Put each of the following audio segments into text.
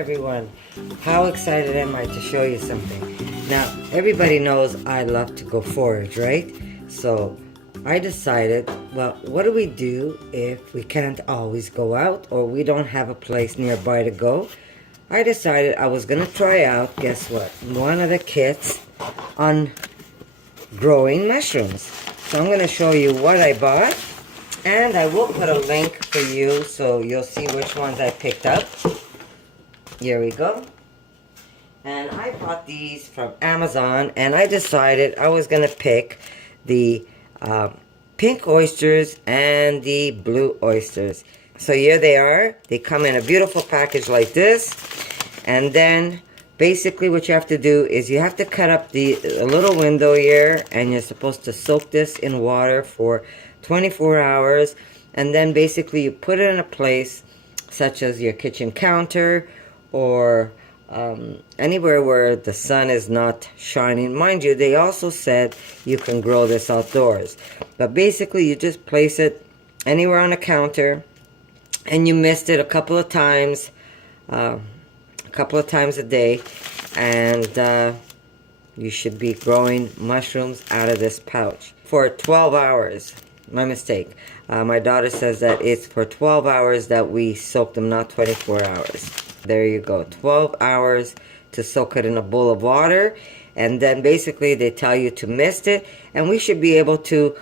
everyone. How excited am I to show you something? Now, everybody knows I love to go forage, right? So I decided, well, what do we do if we can't always go out or we don't have a place nearby to go? I decided I was going to try out, guess what? One of the kits on growing mushrooms. So I'm going to show you what I bought. And I will put a link for you so you'll see which ones I picked up. Here we go. And I bought these from Amazon, and I decided I was going to pick the pink oysters and the blue oysters. So here they are. They come in a beautiful package like this. And then basically what you have to do is you have to cut up a little window here, and you're supposed to soak this in water for 24 hours, and then basically you put it in a place such as your kitchen counter or anywhere where the sun is not shining. Mind you, they also said you can grow this outdoors, but basically you just place it anywhere on a counter, and you mist it a couple of times a day, and you should be growing mushrooms out of this pouch for 12 hours. My mistake. My daughter says that it's for 12 hours that we soak them, not 24 hours. There you go. 12 hours to soak it in a bowl of water. And then basically they tell you to mist it. And we should be able to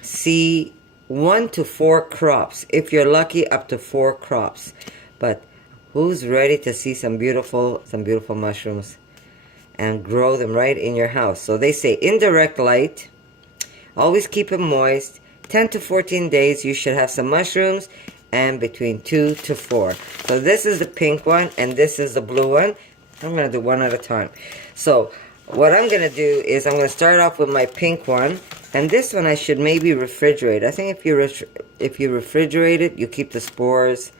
see 1 to 4 crops. If you're lucky, up to 4 crops. But who's ready to see some beautiful mushrooms and grow them right in your house? So they say indirect light. Always keep it moist. 10 to 14 days you should have some mushrooms, and between 2 to 4. So this is the pink one and this is the blue one. I'm going to do one at a time. So what I'm going to do is I'm going to start off with my pink one, and this one I should maybe refrigerate. I think if you refrigerate it, you keep the spores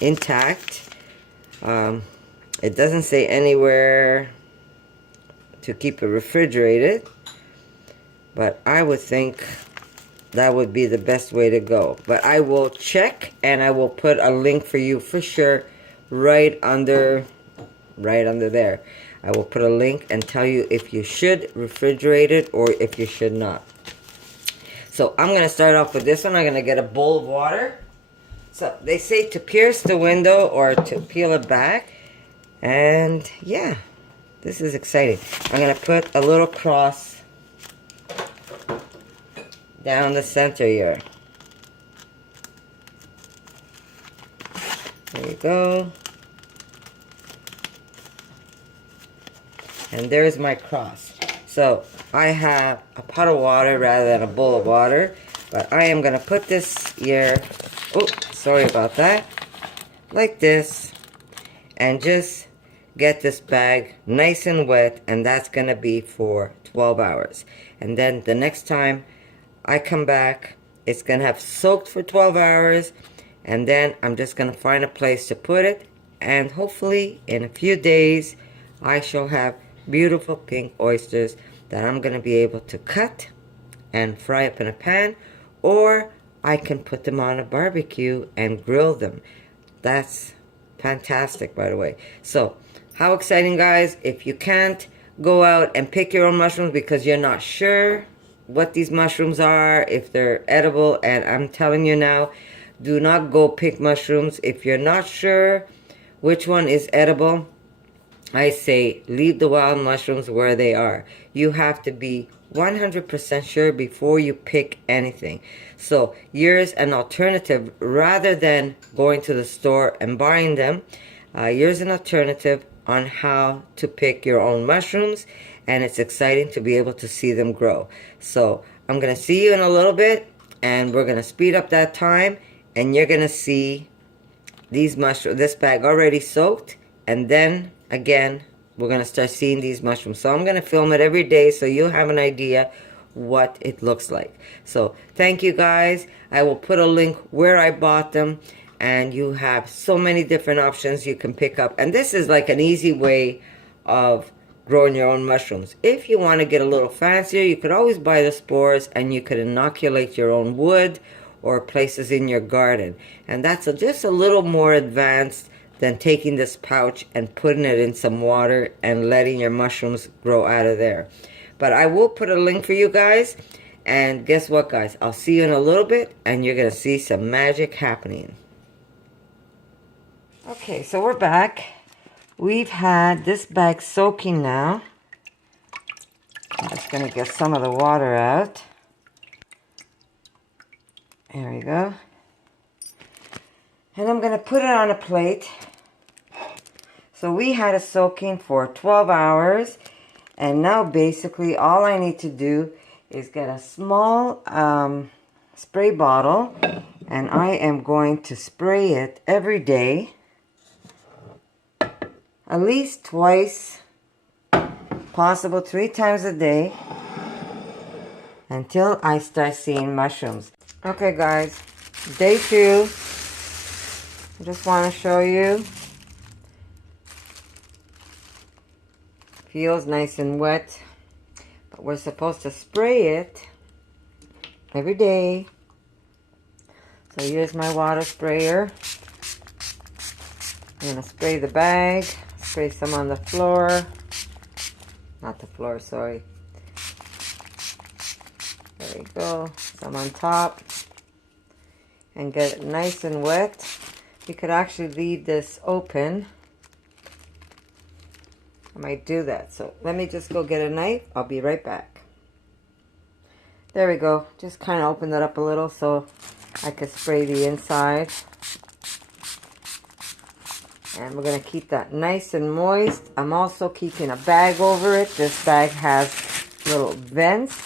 intact. It doesn't say anywhere to keep it refrigerated, but I would think that would be the best way to go. But I will check, and I will put a link for you for sure right under there. I will put a link and tell you if you should refrigerate it or if you should not. So I'm going to start off with this one. I'm going to get a bowl of water. So they say to pierce the window or to peel it back. And yeah, this is exciting. I'm going to put a little cross down the center here. There you go. And there's my cross. So I have a pot of water rather than a bowl of water, but I am going to put this here, oh, sorry about that, like this, and just get this bag nice and wet, and that's going to be for 12 hours. And then the next time I come back, it's going to have soaked for 12 hours, and then I'm just going to find a place to put it, and hopefully in a few days I shall have beautiful pink oysters that I'm going to be able to cut and fry up in a pan, or I can put them on a barbecue and grill them. That's fantastic, by the way. So how exciting, guys. If you can't go out and pick your own mushrooms because you're not sure what these mushrooms are, if they're edible, and I'm telling you now, do not go pick mushrooms if you're not sure which one is edible. I say leave the wild mushrooms where they are. You have to be 100% sure before you pick anything. So here's an alternative. Rather than going to the store and buying them, here's an alternative on how to pick your own mushrooms, and it's exciting to be able to see them grow. So I'm going to see you in a little bit, and we're going to speed up that time, and you're going to see these mushrooms, this bag already soaked, and then again we're going to start seeing these mushrooms. So I'm going to film it every day so you'll have an idea what it looks like. So thank you, guys. I will put a link where I bought them, and you have so many different options you can pick up, and this is like an easy way of growing your own mushrooms. If you want to get a little fancier, you could always buy the spores and you could inoculate your own wood or places in your garden, and that's just a little more advanced than taking this pouch and putting it in some water and letting your mushrooms grow out of there. But I will put a link for you guys. And guess what, guys? I'll see you in a little bit, and you're going to see some magic happening. Okay, so we're back. We've had this bag soaking now. I'm just going to get some of the water out. There we go. And I'm going to put it on a plate. So we had it soaking for 12 hours. And now basically all I need to do is get a small spray bottle. And I am going to spray it every day. At least twice. Possible 3 times a day. Until I start seeing mushrooms. Okay guys. Day 2. I just want to show you. Feels nice and wet, but we're supposed to spray it every day. So here's my water sprayer. I'm going to spray the bag, spray some on the floor. Not the floor, sorry. There we go. Some on top. And get it nice and wet. You could actually leave this open. I might do that. So let me just go get a knife. I'll be right back. There we go. Just kind of open it up a little so I could spray the inside. And we're going to keep that nice and moist. I'm also keeping a bag over it. This bag has little vents.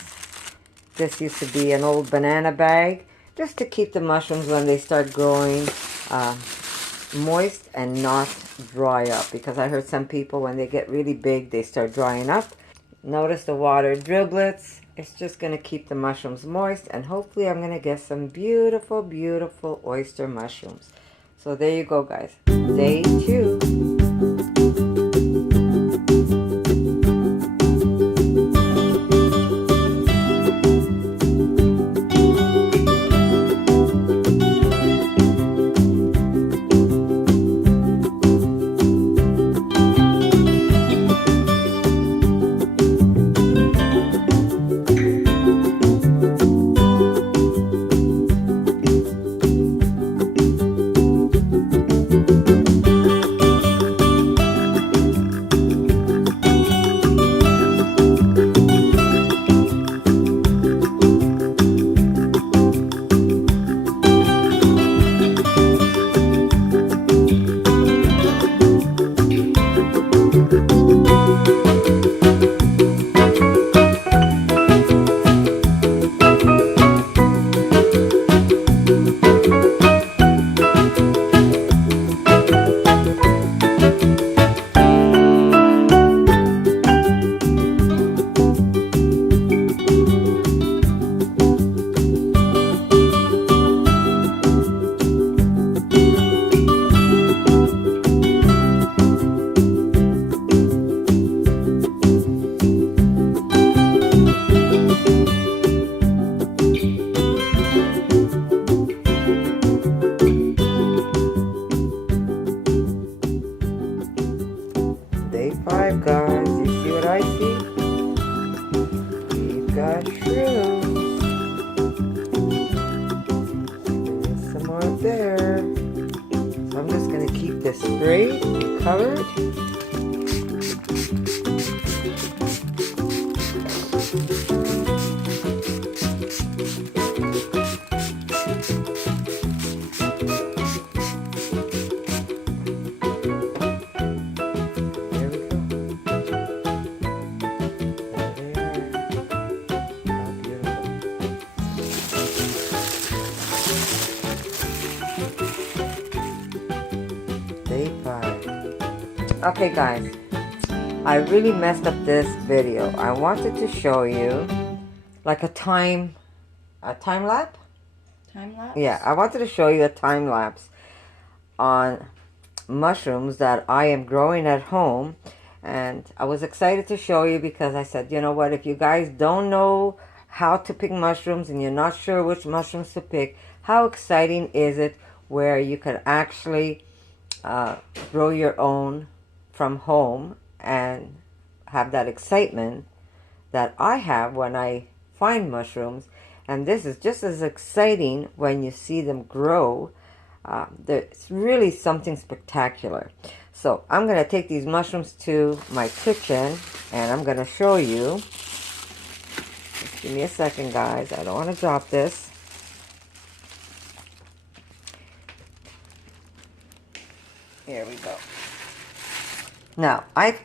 This used to be an old banana bag. Just to keep the mushrooms when they start growing moist and not dry up, because I heard some people when they get really big they start drying up. Notice the water driblets. It's just going to keep the mushrooms moist, and hopefully I'm going to get some beautiful, beautiful oyster mushrooms. So there you go guys. Day 2. Day 5, guys. You see what I see? We've got shrooms. There's some more there. So I'm just going to keep this sprayed and covered. Day 5. Okay guys, I really messed up this video. I wanted to show you like a time lapse? Time lapse? Yeah, I wanted to show you a time lapse on mushrooms that I am growing at home. And I was excited to show you because I said, you know what, if you guys don't know how to pick mushrooms and you're not sure which mushrooms to pick, how exciting is it where you can actually grow your own from home and have that excitement that I have when I find mushrooms. And this is just as exciting when you see them grow. It's really something spectacular. So I'm going to take these mushrooms to my kitchen and I'm going to show you. Just give me a second, guys. I don't want to drop this. Here we go. Now, I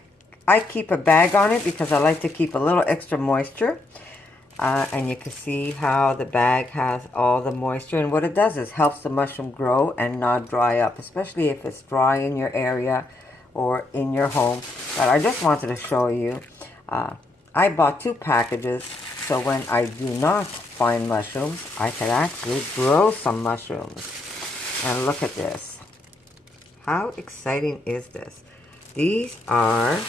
keep a bag on it because I like to keep a little extra moisture. And you can see how the bag has all the moisture. And what it does is helps the mushroom grow and not dry up, especially if it's dry in your area or in your home. But I just wanted to show you. I bought 2 packages, so when I do not find mushrooms, I can actually grow some mushrooms. And look at this. How exciting is this? These are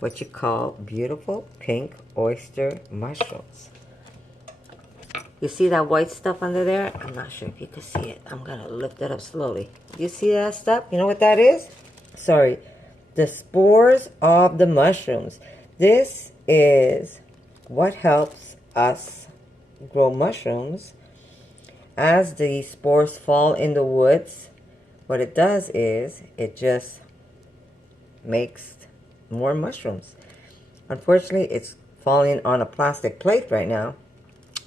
what you call beautiful pink oyster mushrooms. You see that white stuff under there? I'm not sure if you can see it. I'm gonna lift it up slowly. You see that stuff? You know what that is? Sorry, the spores of the mushrooms. This is what helps us grow mushrooms. As the spores fall in the woods, what it does is it just makes more mushrooms. Unfortunately, it's falling on a plastic plate right now,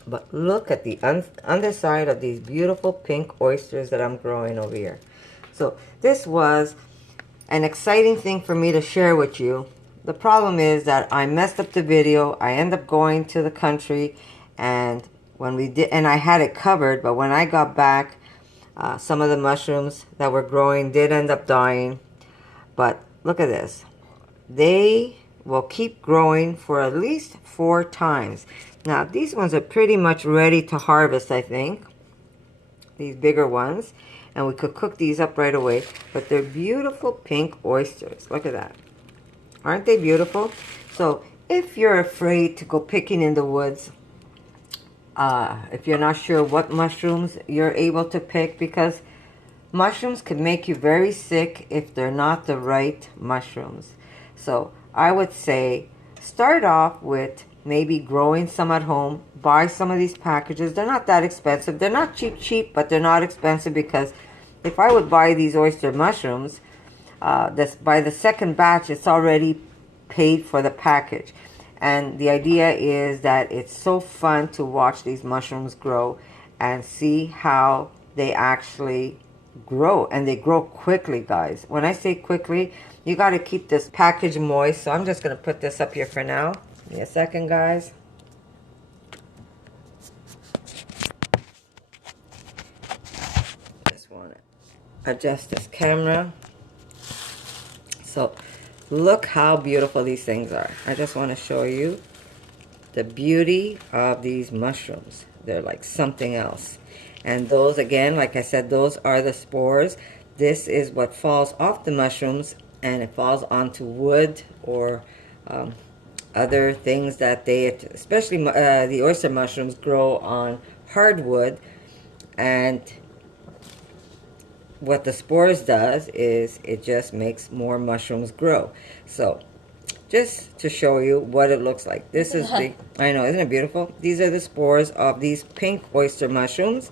but look at the underside of these beautiful pink oysters that I'm growing over here. So this was an exciting thing for me to share with you. The problem is that I messed up the video. I ended up going to the country, and when we did, and I had it covered, but when I got back, some of the mushrooms that were growing did end up dying. But look at this. They will keep growing for at least 4 times. Now, these ones are pretty much ready to harvest, I think. These bigger ones. And we could cook these up right away. But they're beautiful pink oysters. Look at that. Aren't they beautiful? So, if you're afraid to go picking in the woods, if you're not sure what mushrooms you're able to pick, because mushrooms can make you very sick if they're not the right mushrooms. So I would say start off with maybe growing some at home. Buy some of these packages. They're not that expensive. They're not cheap, but they're not expensive, because if I would buy these oyster mushrooms, by the second batch, it's already paid for the package. And the idea is that it's so fun to watch these mushrooms grow and see how they actually grow. And they grow quickly, guys. When I say quickly, you got to keep this package moist. So I'm just going to put this up here for now. Give me a second, guys. Just want to adjust this camera. So look how beautiful these things are. I just want to show you the beauty of these mushrooms. They're like something else. And those, again, like I said, those are the spores. This is what falls off the mushrooms, and it falls onto wood or other things that they, especially the oyster mushrooms, grow on hardwood. And what the spores does is it just makes more mushrooms grow. So just to show you what it looks like. This is the, I know, isn't it beautiful? These are the spores of these pink oyster mushrooms.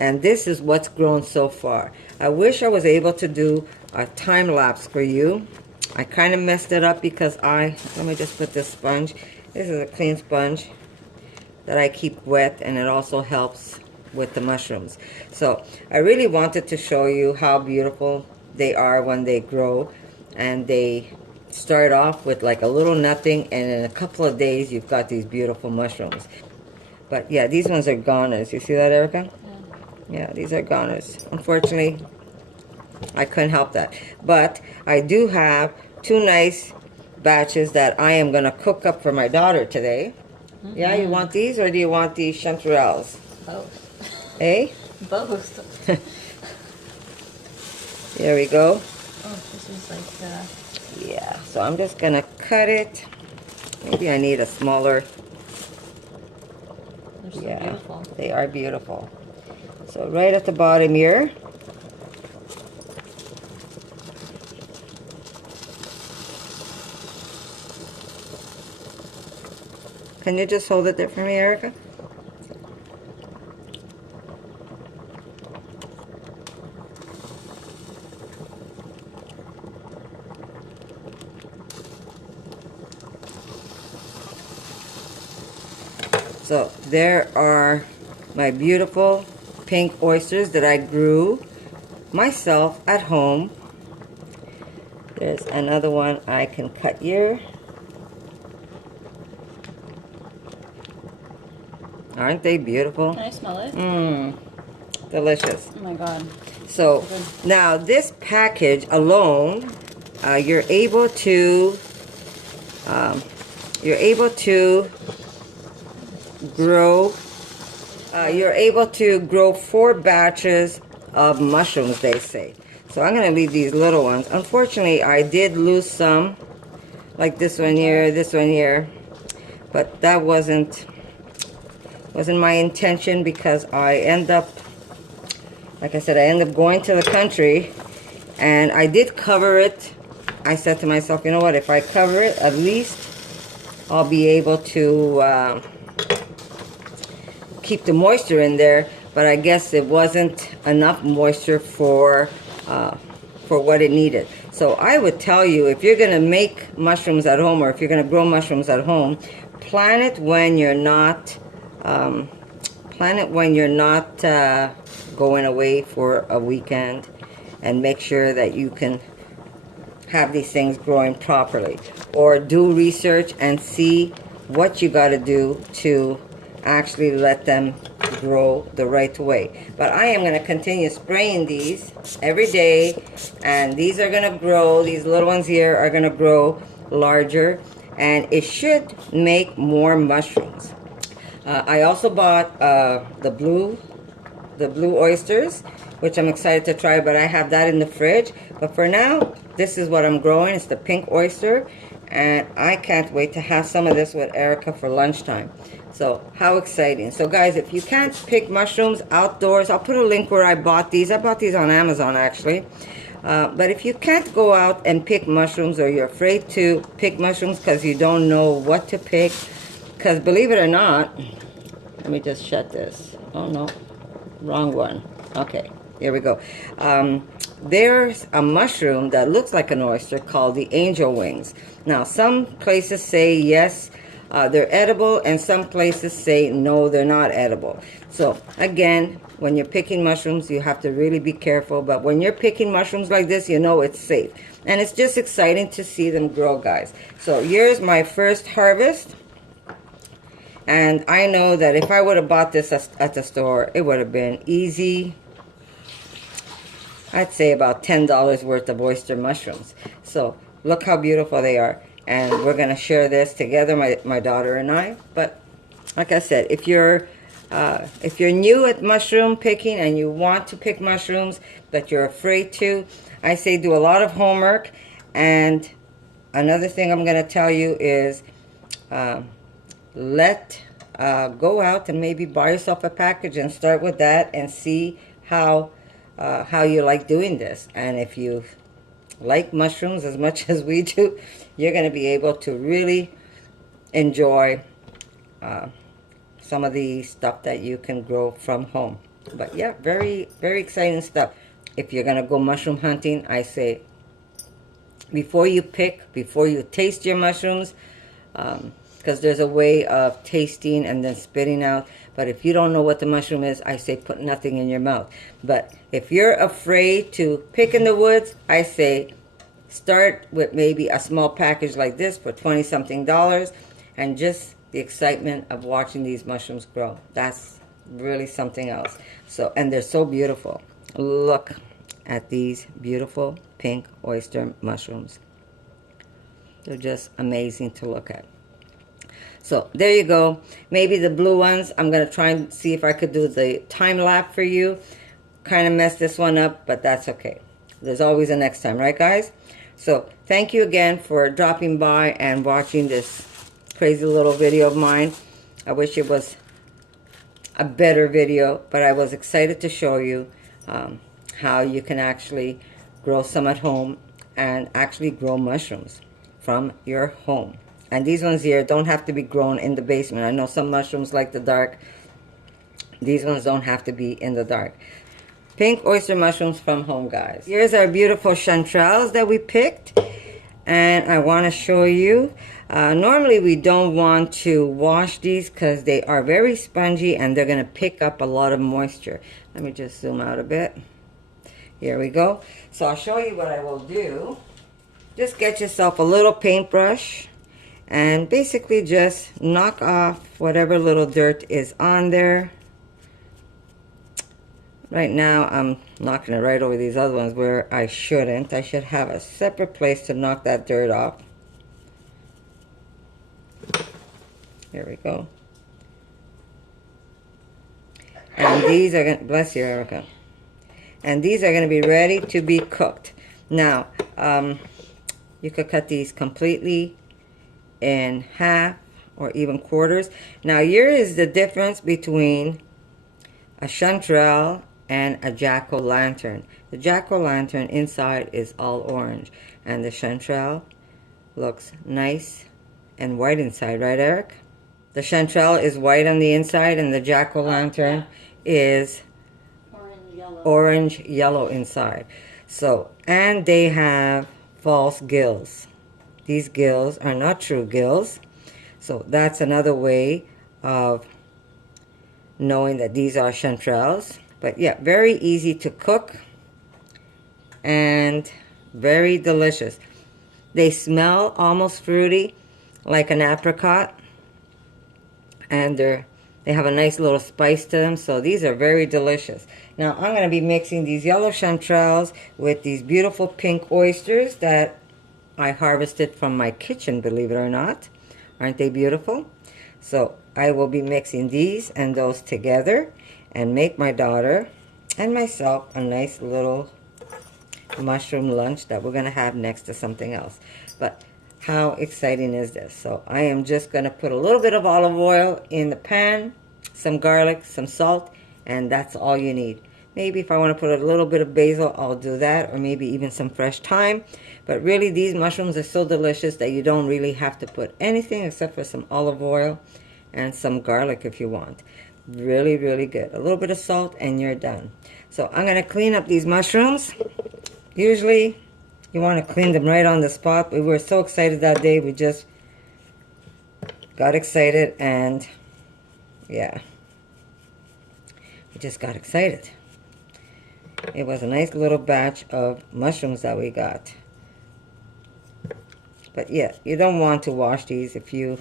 And this is what's grown so far. I wish I was able to do a time lapse for you. I kind of messed it up because let me just put this sponge. This is a clean sponge that I keep wet, and it also helps with the mushrooms. So I really wanted to show you how beautiful they are when they grow, and they start off with like a little nothing, and in a couple of days you've got these beautiful mushrooms. But yeah, these ones are goners. You see that, Erica? Yeah, these are goners. Unfortunately, I couldn't help that. But I do have 2 nice batches that I am going to cook up for my daughter today. Mm-hmm. Yeah, you want these, or do you want these chanterelles? Both. Eh? Both. There we go. Oh, this is like yeah, so I'm just going to cut it. Maybe I need a smaller. They're so beautiful. They are beautiful. So right at the bottom here, Can you just hold it there for me, Erica? So there are my beautiful pink oysters that I grew myself at home. There's another one I can cut here. Aren't they beautiful? Can I smell it? Mmm, delicious. Oh my god. So now this package alone, you're able to grow. You're able to grow 4 batches of mushrooms, they say. So I'm going to leave these little ones. Unfortunately, I did lose some, like this one here, but that wasn't my intention, because I end up, like I said, I end up going to the country, and I did cover it. I said to myself, you know what, if I cover it, at least I'll be able to keep the moisture in there. But I guess it wasn't enough moisture for what it needed. So I would tell you, if you're going to make mushrooms at home, or if you're going to grow mushrooms at home, plan it when you're not going away for a weekend, and make sure that you can have these things growing properly. Or do research and see what you got to do to actually let them grow the right way. But I am going to continue spraying these every day, and these are going to grow. These little ones here are going to grow larger, and it should make more mushrooms. I also bought the blue oysters, which I'm excited to try, but I have that in the fridge. But for now, this is what I'm growing. It's the pink oyster, and I can't wait to have some of this with Erica for lunchtime. So how exciting. So guys, if you can't pick mushrooms outdoors, I'll put a link where I bought these. I bought these on Amazon, actually. But if you can't go out and pick mushrooms, or you're afraid to pick mushrooms because you don't know what to pick, because believe it or not, let me just shut this. Oh no, wrong one. Okay, here we go. There's a mushroom that looks like an oyster called the angel wings. Now, some places say yes, they're edible, and some places say no, they're not edible. So again, when you're picking mushrooms, you have to really be careful. But when you're picking mushrooms like this, you know it's safe. And it's just exciting to see them grow, guys. So here's my first harvest. And I know that if I would have bought this at the store, it would have been easy. I'd say about $10 worth of oyster mushrooms. So look how beautiful they are. And we're going to share this together, my daughter and I. But like I said, if you're new at mushroom picking and you want to pick mushrooms but you're afraid to, I say do a lot of homework. And another thing I'm going to tell you is go out and maybe buy yourself a package and start with that, and see how you like doing this. And if you like mushrooms as much as we do, you're going to be able to really enjoy some of the stuff that you can grow from home. But yeah, very, very exciting stuff. If you're going to go mushroom hunting, I say before you taste your mushrooms, because there's a way of tasting and then spitting out. But if you don't know what the mushroom is, I say put nothing in your mouth. But if you're afraid to pick in the woods, I say start with maybe a small package like this for $20-something, and just the excitement of watching these mushrooms grow. That's really something else. So, and they're so beautiful. Look at these beautiful pink oyster mushrooms. They're just amazing to look at. So there you go. Maybe the blue ones, I'm going to try and see if I could do the time lapse for you. Kind of messed this one up, but that's okay. There's always a next time, right guys? So thank you again for dropping by and watching this crazy little video of mine. I wish it was a better video, but I was excited to show you how you can actually grow some at home and actually grow mushrooms from your home. And these ones here don't have to be grown in the basement. I know some mushrooms like the dark. These ones don't have to be in the dark. Pink oyster mushrooms from home, guys. Here's our beautiful chanterelles that we picked. And I want to show you. Normally we don't want to wash these because they are very spongy and they're going to pick up a lot of moisture. Let me just zoom out a bit. Here we go. So I'll show you what I will do. Just get yourself a little paintbrush and basically just knock off whatever little dirt is on there. Right now I'm knocking it right over these other ones where I shouldn't. I should have a separate place to knock that dirt off. There we go. And these are going to, bless you, Erica. And these are going to be ready to be cooked. Now, you could cut these completely in half or even quarters. Now, here is the difference between a chanterelle and a jack-o'-lantern. The jack-o'-lantern inside is all orange, and the chanterelle looks nice and white inside, right, Eric? The chanterelle is white on the inside, and the jack-o'-lantern is orange yellow inside. So, and they have false gills. These gills are not true gills. So that's another way of knowing that these are chanterelles. But yeah, very easy to cook and very delicious. They smell almost fruity, like an apricot, and they have a nice little spice to them, so these are very delicious. Now I'm going to be mixing these yellow chanterelles with these beautiful pink oysters that I harvested from my kitchen, believe it or not. Aren't they beautiful? So I will be mixing these and those together and make my daughter and myself a nice little mushroom lunch that we're going to have next to something else. But how exciting is this? So I am just going to put a little bit of olive oil in the pan, some garlic, some salt, and that's all you need. Maybe if I want to put a little bit of basil, I'll do that, or maybe even some fresh thyme. But really, these mushrooms are so delicious that you don't really have to put anything except for some olive oil and some garlic if you want. Really, really good. A little bit of salt and you're done. So I'm going to clean up these mushrooms. Usually, you want to clean them right on the spot. We were so excited that day. We just got excited and, yeah. We just got excited. It was a nice little batch of mushrooms that we got. But yeah, you don't want to wash these if you...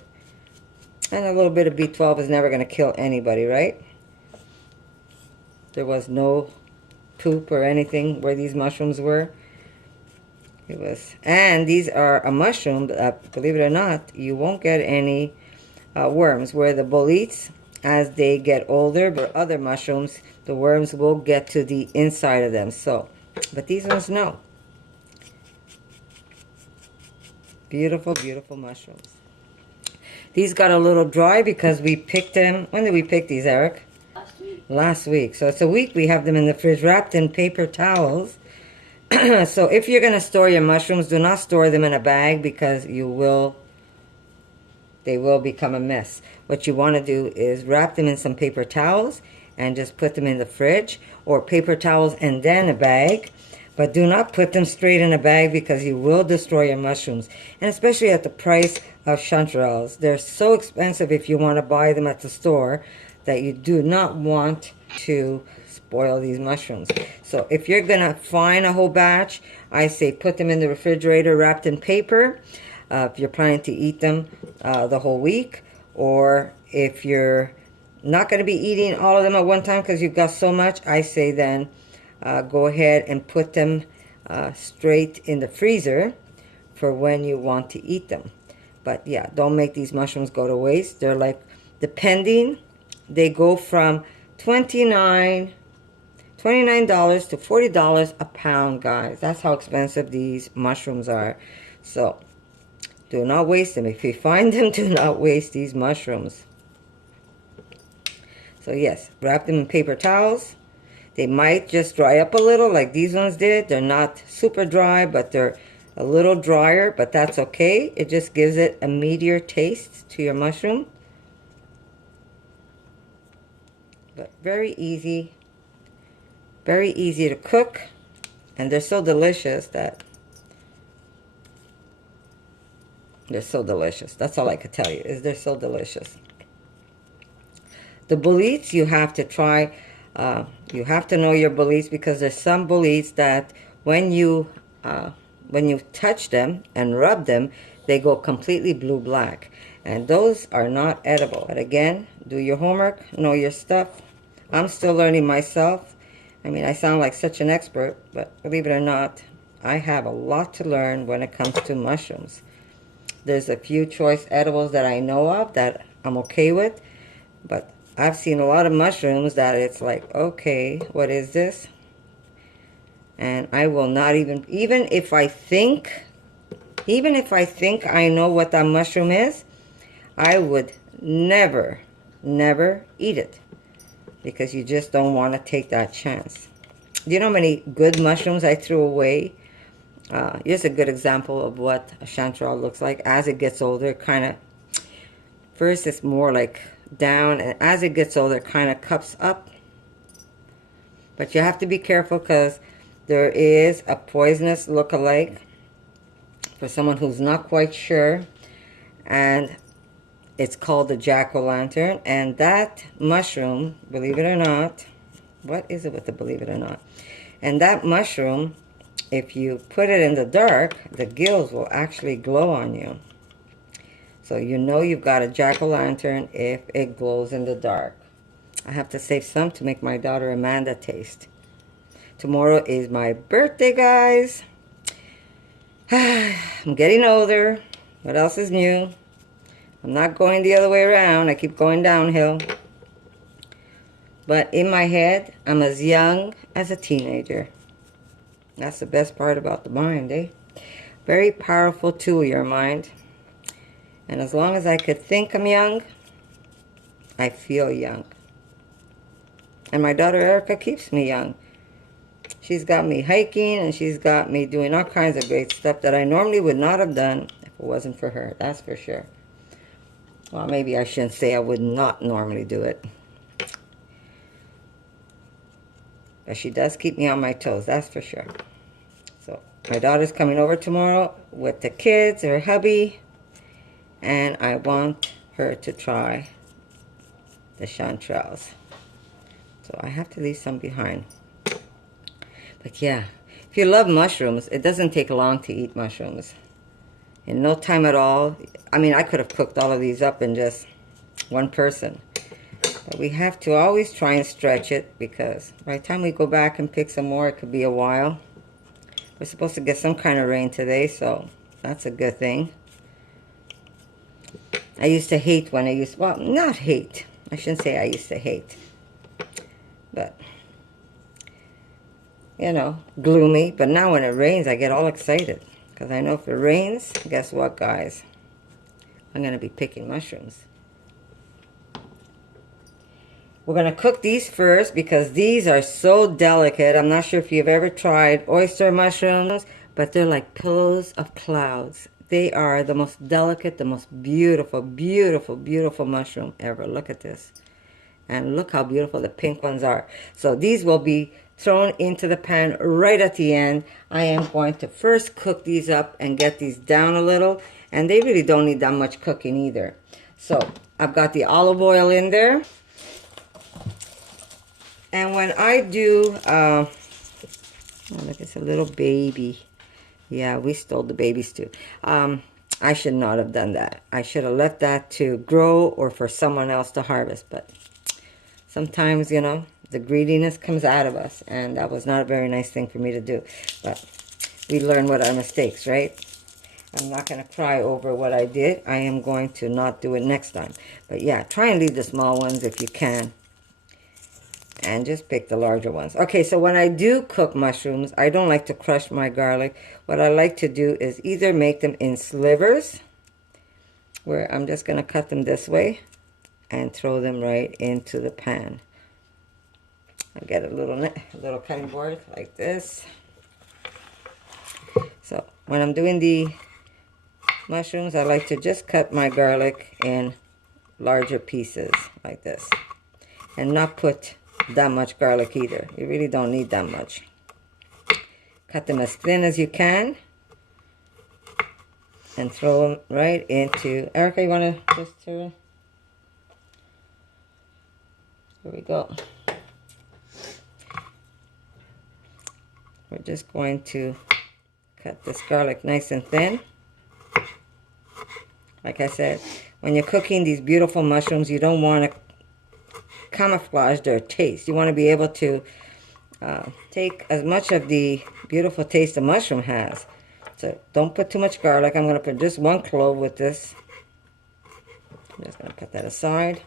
And a little bit of B12 is never going to kill anybody, right? There was no poop or anything where these mushrooms were. It was, and these are a mushroom that, believe it or not, you won't get any worms. Where the boletes, as they get older, but other mushrooms, the worms will get to the inside of them. So, but these ones, no. Beautiful, beautiful mushrooms. These got a little dry because we picked them. When did we pick these, Eric? Last week. Last week. So it's a week we have them in the fridge wrapped in paper towels. So if you're going to store your mushrooms, do not store them in a bag because they will become a mess. What you want to do is wrap them in some paper towels and just put them in the fridge, or paper towels and then a bag. But do not put them straight in a bag because you will destroy your mushrooms. And especially at the price of chanterelles. They're so expensive if you want to buy them at the store that you do not want to spoil these mushrooms. So if you're going to find a whole batch, I say put them in the refrigerator wrapped in paper. If you're planning to eat them the whole week, or if you're not going to be eating all of them at one time because you've got so much, I say then go ahead and put them straight in the freezer for when you want to eat them. But yeah, don't make these mushrooms go to waste. They're like, depending, they go from $29 to $40 a pound, guys. That's how expensive these mushrooms are. So do not waste them. If you find them, do not waste these mushrooms. So yes, wrap them in paper towels. They might just dry up a little like these ones did. They're not super dry, but they're a little drier, but that's okay. It just gives it a meatier taste to your mushroom. But very easy to cook, and they're so delicious that they're so delicious. That's all I could tell you, is they're so delicious. The boletes, you have to try, you have to know your boletes, because there's some boletes that when you touch them and rub them, they go completely blue-black. And those are not edible. But again, do your homework, know your stuff. I'm still learning myself. I mean, I sound like such an expert, but believe it or not, I have a lot to learn when it comes to mushrooms. There's a few choice edibles that I know of that I'm okay with, but I've seen a lot of mushrooms that it's like, okay, what is this? And I will not even if I think I know what that mushroom is, I would never eat it, because you just don't want to take that chance. Do you know how many good mushrooms I threw away? Here's a good example of what a chanterelle looks like. As it gets older, kind of, first it's more like down, and as it gets older, it kind of cups up. But you have to be careful, because there is a poisonous look-alike for someone who's not quite sure, and it's called the jack-o'-lantern. And that mushroom, believe it or not, what is it with the believe it or not? And that mushroom, if you put it in the dark, the gills will actually glow on you. So you know you've got a jack-o'-lantern if it glows in the dark. I have to save some to make my daughter Amanda taste. Tomorrow is my birthday, guys. I'm getting older. What else is new? I'm not going the other way around. I keep going downhill. But in my head, I'm as young as a teenager. That's the best part about the mind, eh? Very powerful tool, your mind. And as long as I could think I'm young, I feel young. And my daughter Erica keeps me young. She's got me hiking, and she's got me doing all kinds of great stuff that I normally would not have done if it wasn't for her. That's for sure. Well, maybe I shouldn't say I would not normally do it. But she does keep me on my toes, that's for sure. So my daughter's coming over tomorrow with the kids, her hubby, and I want her to try the chanterelles. So I have to leave some behind. But yeah, if you love mushrooms, it doesn't take long to eat mushrooms. In no time at all. I mean, I could have cooked all of these up in just one person. But we have to always try and stretch it, because by the time we go back and pick some more, it could be a while. We're supposed to get some kind of rain today, so that's a good thing. I used to hate when well, not hate. I shouldn't say I used to hate. But, you know, gloomy. But now when it rains, I get all excited. Because I know if it rains, guess what, guys? I'm going to be picking mushrooms. We're going to cook these first, because these are so delicate. I'm not sure if you've ever tried oyster mushrooms, but they're like pillows of clouds. They are the most delicate, the most beautiful, beautiful, beautiful mushroom ever. Look at this. And look how beautiful the pink ones are. So these will be thrown into the pan right at the end. I am going to first cook these up and get these down a little. And they really don't need that much cooking either. So I've got the olive oil in there. And when I do, oh, look, it's a little baby. Yeah, we stole the babies too. I should not have done that. I should have left that to grow or for someone else to harvest. But sometimes, you know, the greediness comes out of us. And that was not a very nice thing for me to do. But we learn what our mistakes, right? I'm not going to cry over what I did. I am going to not do it next time. But yeah, try and leave the small ones if you can. And just pick the larger ones. Okay, so when I do cook mushrooms, I don't like to crush my garlic. What I like to do is either make them in slivers, where I'm just going to cut them this way, and throw them right into the pan. I get a little cutting board like this. So when I'm doing the mushrooms, I like to just cut my garlic in larger pieces like this. And not put that much garlic either. You really don't need that much. Cut them as thin as you can. And throw them right into... Erica, you want to just turn? Here we go. We're just going to cut this garlic nice and thin. Like I said, when you're cooking these beautiful mushrooms, you don't want to camouflage their taste. You want to be able to take as much of the beautiful taste the mushroom has. So don't put too much garlic. I'm going to put just 1 clove with this. I'm just going to put that aside.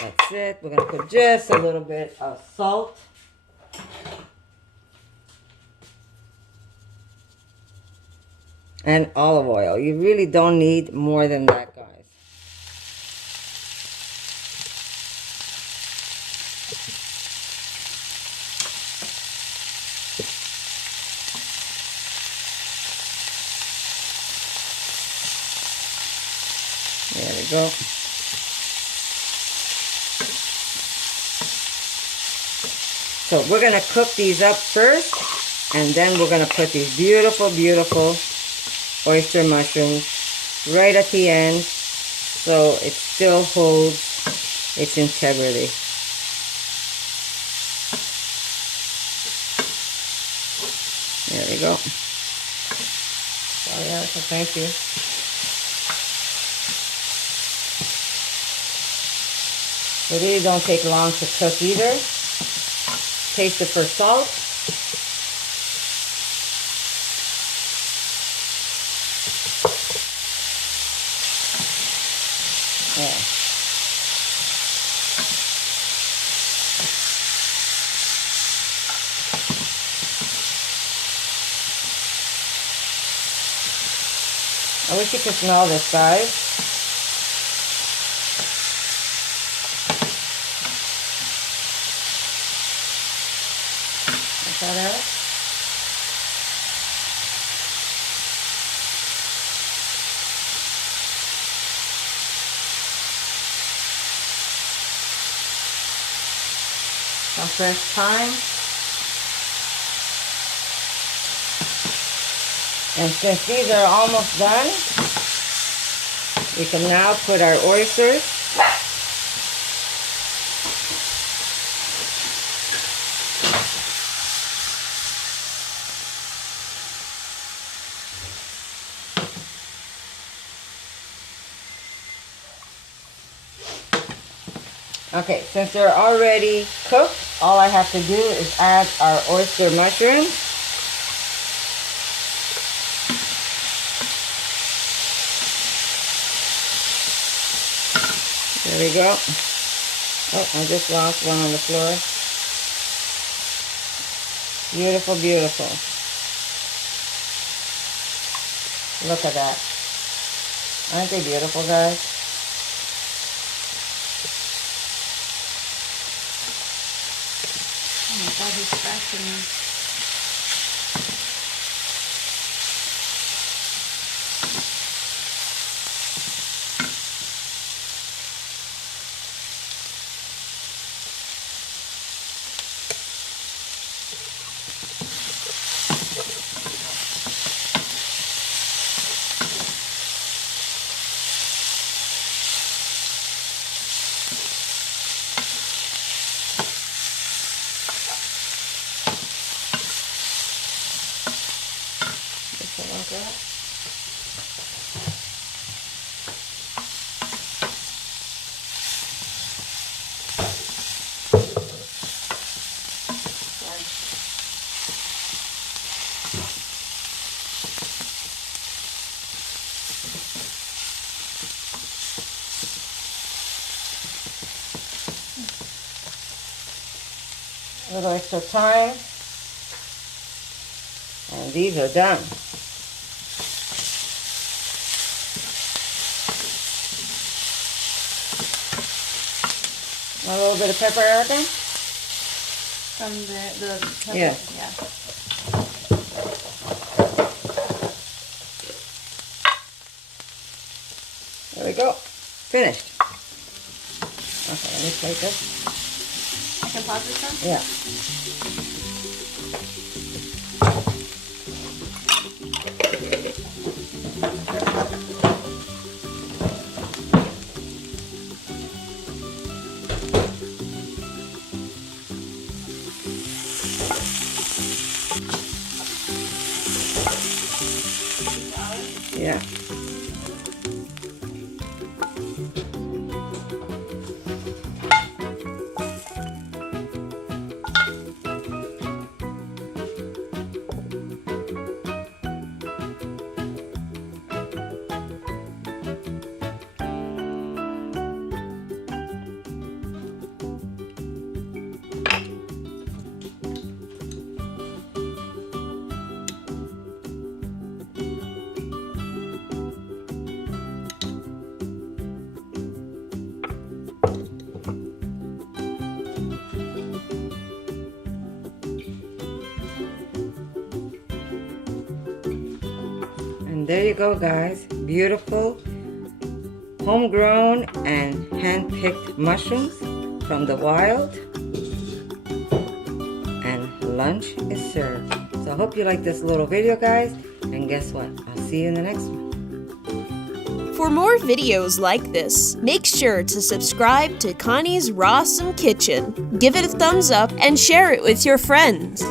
That's it. We're going to put just a little bit of salt. And olive oil. You really don't need more than that, guys. There we go. So we're going to cook these up first, and then we're going to put these beautiful, beautiful oyster mushrooms right at the end, so it still holds its integrity. There we go. Sorry, Erica, thank you. They really don't take long to cook either. Taste it for salt. Yeah. I wish you could smell this, guys. Is that it? Some fresh thyme. And since these are almost done, we can now put our oysters. Okay, since they're already cooked, all I have to do is add our oyster mushrooms. There we go. Oh, I just lost one on the floor. Beautiful, beautiful. Look at that. Aren't they beautiful, guys? Oh my God, he's scratching me. Like that. A little extra time, and these are done. A little bit of pepper, Erica? From the pepper? Yeah. Yeah. Finished. Okay, let me take this. I can pause this one? Yeah. Yeah. And there you go, guys. Beautiful, homegrown and hand-picked mushrooms from the wild. And lunch is served. So I hope you like this little video, guys. And guess what? I'll see you in the next one. For more videos like this, make sure to subscribe to Connie's RAWsome Kitchen, give it a thumbs up, and share it with your friends.